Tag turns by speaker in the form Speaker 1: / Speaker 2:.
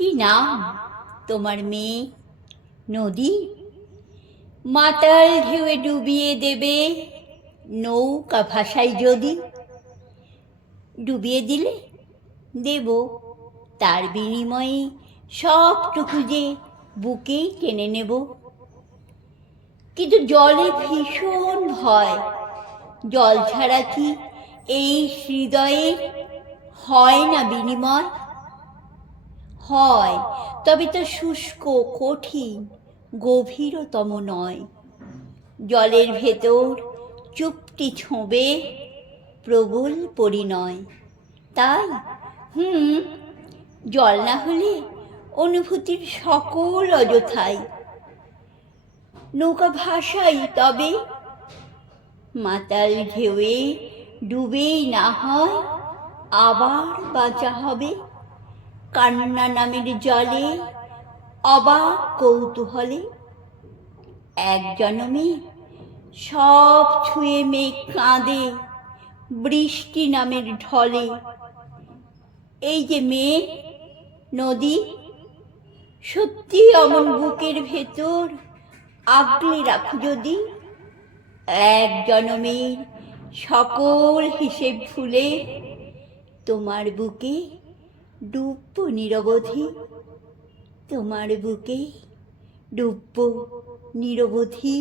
Speaker 1: নাম তোমার মেয়ে? নদী? মাতাল ঢেউয়ে ডুবিয়ে দেবে নৌকা ভাসাই যদি। ডুবিয়ে দিলে দেব তার বিনিময়ে সবটুকু যে বুকেই টেনে নেব। কিন্তু জলে ভীষণ ভয়। জল ছাড়া কি এই হৃদয়ের হয় না বিনিময়? হয়, তবে তো শুষ্ক, কঠিন, গভীরতম নয়। জলের ভেতর চুপটি ছোঁবে, প্রবল পরিণয়। তাই, হুম, জল না হলে অনুভূতির সকল অযথাই। নৌকা ভাসাই তবে মাতাল ঢেউয়ে ডুবেই না হয়, আবার বাঁচা হবে। কান্না নামের জলে, অবাক কৌতূহলে এক জনমে সব ছুঁয়ে মেঘ কাঁদে বৃষ্টি নামের ঢলে। এই যে মেয়ে নদী, সত্যি অমন বুকের ভেতর আগলে রাখো যদি। এক জনমের সকল হিসেব ভুলে তোমার বুকে ডুববো নিরবধি। তোমার বুকে ডুববো নিরবধি।